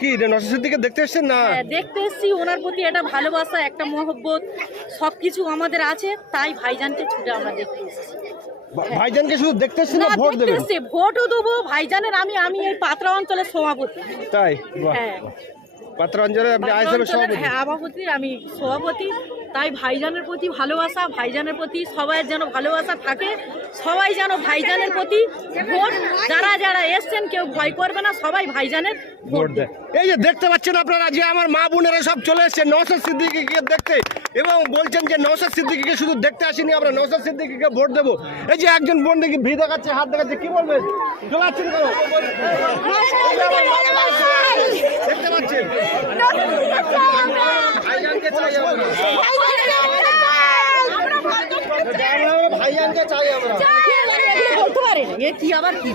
কি নওশাদ সিদ্দিকীকে দেখতে এসেছেন না? দেখতে এসেছি, ওনার প্রতি একটা ভালোবাসা, একটা মহব্বত সবকিছু আমাদের আছে, তাই ভাইজানকে ছুটে আমরা দেখতে এসেছি। ভাইজানকে শুধু দেখতে এসেছেন না ভোট দেবেন? ভোটও দেবো ভাইজানের। আমি এই পাত্রা অঞ্চলের সভাপতি। তাই? হ্যাঁ, পাত্রা অঞ্চলের আপনি আইএসএফের সভাপতি? হ্যাঁ, সভাপতি, আমি সভাপতি। তাই ভাইজানের প্রতি ভালোবাসা, ভাইজানের প্রতি সবাই যেন ভালোবাসা থাকে, সবাই যেন ভাইজানের প্রতি ভোট, যারা যারা এসছেন কেউ ভয় করবে না, সবাই ভাইজানের ভোট দেয়। এই যে দেখতে পাচ্ছেন আপনারা যে আমার মা বোনেরা সব চলে এসেছে নওশাদ সিদ্দিকীকে দেখতে, এবং বলছেন যে নওশাদ সিদ্দিকীকে শুধু দেখতে আসিনি, আমরা নওশাদ সিদ্দিকীকে ভোট দেবো। এই যে একজন বোন দেখি ভি দেখাচ্ছে, হাত দেখাচ্ছে, কি বলবেন? চলাচ্ছেন কেন? দেখতে পাচ্ছেন ভাইজানকে চাই আমরা, ভাইজানকে চাই আমরা। বলতে পারেন কি আবার কি